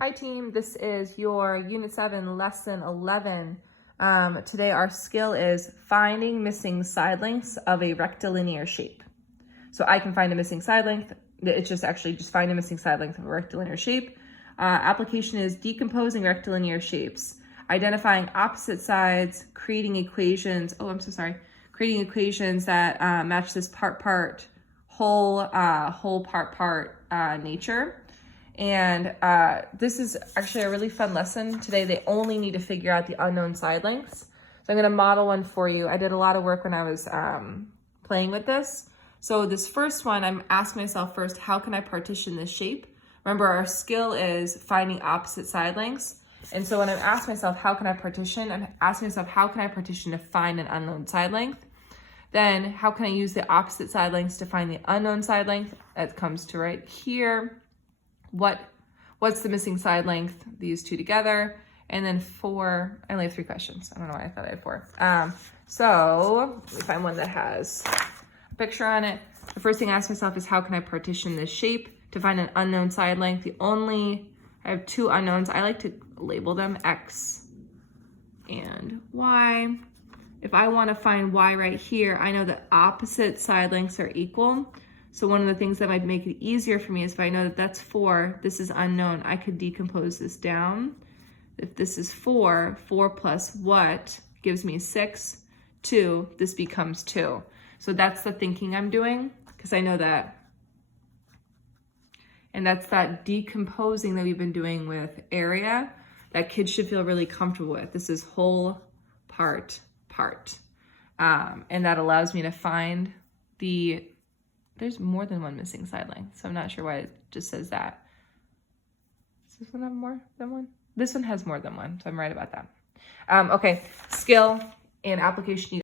Hi team, this is your Unit 7 Lesson 11. Today our skill is finding missing side lengths of a rectilinear shape. So I can find a missing side length. It's just find a missing side length of a rectilinear shape. Application is decomposing rectilinear shapes, identifying opposite sides, creating equations. Creating equations that match this part-part, whole part-part nature. And this is actually a really fun lesson. Today they only need to figure out the unknown side lengths. So I'm gonna model one for you. I did a lot of work when I was playing with this. So this first one, I'm asking myself first, how can I partition this shape? Remember, our skill is finding opposite side lengths. And so when I'm asking myself, how can I partition? I'm asking myself, how can I partition to find an unknown side length? Then how can I use the opposite side lengths to find the unknown side length? That comes to right here. What's the missing side length? These two together. And then four, I only have 3 questions. I don't know why I thought I had 4. So let me find one that has a picture on it. The first thing I ask myself is, how can I partition this shape to find an unknown side length? I have 2 unknowns. I like to label them X and Y. If I want to find Y right here, I know that opposite side lengths are equal. So one of the things that might make it easier for me is if I know that that's 4, this is unknown, I could decompose this down. If this is 4 plus what gives me 6, 2, this becomes 2. So that's the thinking I'm doing, because I know that. And that's that decomposing that we've been doing with area that kids should feel really comfortable with. This is whole, part. And that allows me to find there's more than one missing side length, so I'm not sure why it just says that. Does this one have more than one? This one has more than one, so I'm right about that. Okay, skill and application.